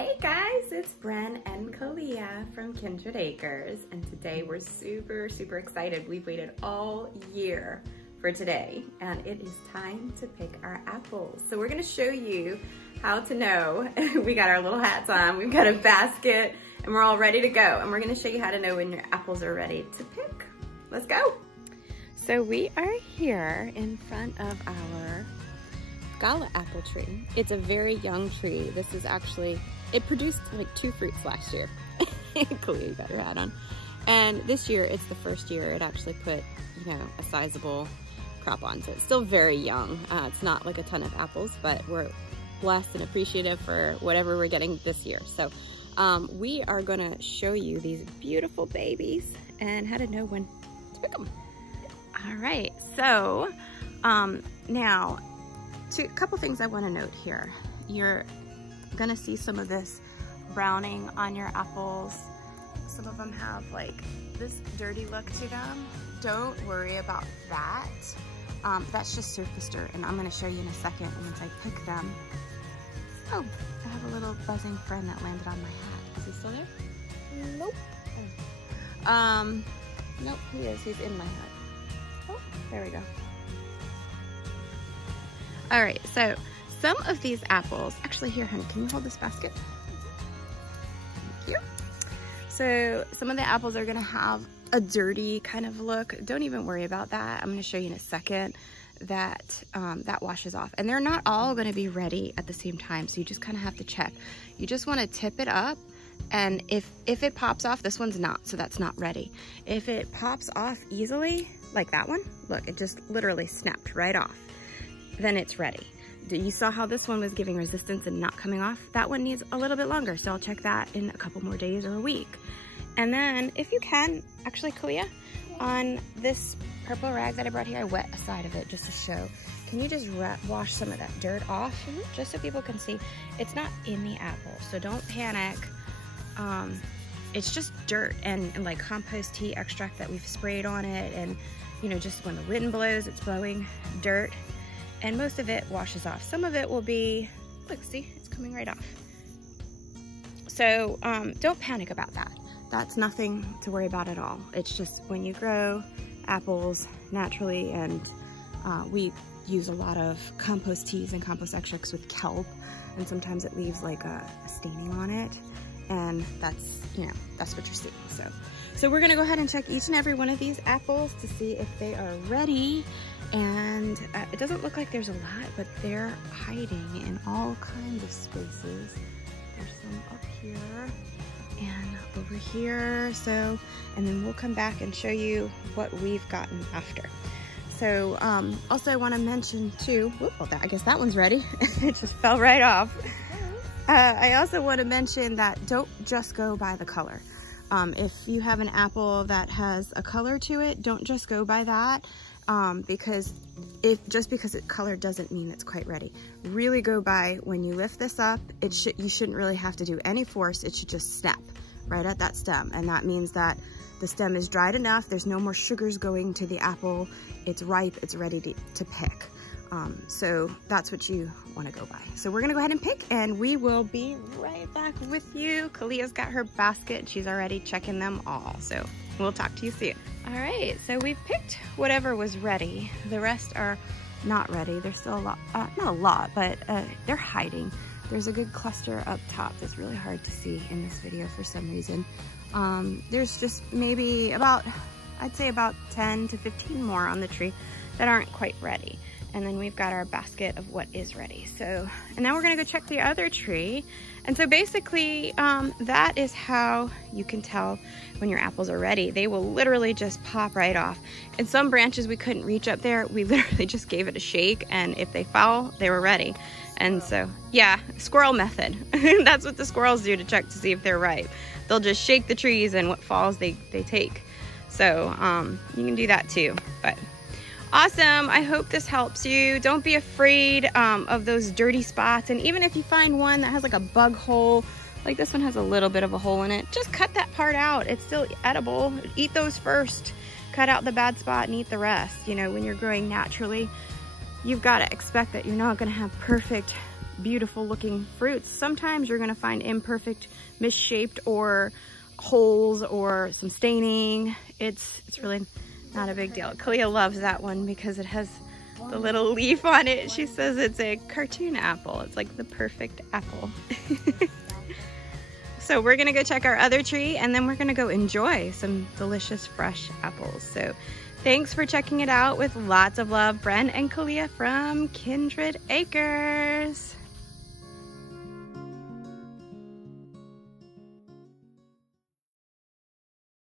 Hey guys, it's Bren and Kaliah from Kindred Acres, and today we're super excited. We've waited all year for today, and it is time to pick our apples. So we're gonna show you how to know. We got our little hats on, we've got a basket, and we're all ready to go. And we're gonna show you how to know when your apples are ready to pick. Let's go. So we are here in front of our Kaliah apple tree. It's a very young tree. This is actually, it produced like 2 fruits last year. Kaliah, you got your hat on. And this year, it's the first year it actually put, you know, a sizable crop on. So it's still very young. It's not like a ton of apples, but we're blessed and appreciative for whatever we're getting this year. So we are gonna show you these beautiful babies and how to know when to pick them. All right, so now, a couple things I want to note here. You're gonna see some of this browning on your apples. Some of them have like this dirty look to them. Don't worry about that. That's just surface dirt, and I'm gonna show you in a second once I pick them. Oh, I have a little buzzing friend that landed on my hat. Is he still there? Nope. Oh. Nope, he is. He's in my hat. Oh, there we go. All right, so some of these apples, actually here, honey, can you hold this basket? Thank you. So some of the apples are gonna have a dirty kind of look. Don't even worry about that. I'm gonna show you in a second that that washes off. And they're not all gonna be ready at the same time, so you just kind of have to check. You just wanna tip it up, and if it pops off, this one's not, so that's not ready. If it pops off easily, like that one, look, it just literally snapped right off, then it's ready. You saw how this one was giving resistance and not coming off? That one needs a little bit longer, so I'll check that in a couple more days or a week. And then if you can, actually Kaliah, on this purple rag that I brought here, I wet a side of it just to show. Can you just wash some of that dirt off, just so people can see? It's not in the apple, so don't panic. It's just dirt and like compost tea extract that we've sprayed on it, and you know, just when the wind blows, it's blowing dirt. And most of it washes off. Some of it will be, look, see, it's coming right off. So don't panic about that. That's nothing to worry about at all. It's just when you grow apples naturally, and we use a lot of compost teas and compost extracts with kelp, and sometimes it leaves like a staining on it, and that's, you know, that's what you're seeing. So we're gonna go ahead and check each and every one of these apples to see if they are ready. And it doesn't look like there's a lot, but they're hiding in all kinds of spaces. There's some up here and over here. So, and then we'll come back and show you what we've gotten after. So also I want to mention too, whoop, well, I guess that one's ready. It just fell right off. I also want to mention that don't just go by the color. If you have an apple that has a color to it, don't just go by that. Because just because it's color doesn't mean it's quite ready. Really go by when you lift this up, you shouldn't really have to do any force. It should just snap right at that stem. And that means that the stem is dried enough. There's no more sugars going to the apple. It's ripe, it's ready to pick. So that's what you want to go by. So we're gonna go ahead and pick, and we will be right back with you. Kaliah's got her basket. She's already checking them all. So we'll talk to you soon. All right, so we've picked whatever was ready. The rest are not ready. There's still a lot, not a lot, but they're hiding. There's a good cluster up top that's really hard to see in this video for some reason. There's just maybe about, I'd say about 10 to 15 more on the tree that aren't quite ready. And then we've got our basket of what is ready. So, and now we're gonna go check the other tree. And so basically, that is how you can tell when your apples are ready. They will literally just pop right off. And some branches we couldn't reach up there, we literally just gave it a shake, and if they fell, they were ready. And so, yeah, squirrel method. That's what the squirrels do to check to see if they're ripe. They'll just shake the trees, and what falls they take. So you can do that too. But awesome, I hope this helps you. Don't be afraid of those dirty spots. And even if you find one that has like a bug hole, like this one has a little bit of a hole in it, just cut that part out. It's still edible. Eat those first. Cut out the bad spot and eat the rest. You know, when you're growing naturally, you've got to expect that you're not gonna have perfect beautiful looking fruits. Sometimes you're gonna find imperfect, misshaped, or holes or some staining. It's really not a big deal. Kaliah loves that one because it has the little leaf on it. She says it's a cartoon apple. It's like the perfect apple. So we're gonna go check our other tree and then we're gonna go enjoy some delicious fresh apples. So thanks for checking it out. With lots of love, Bren and Kaliah from Kindred Acres.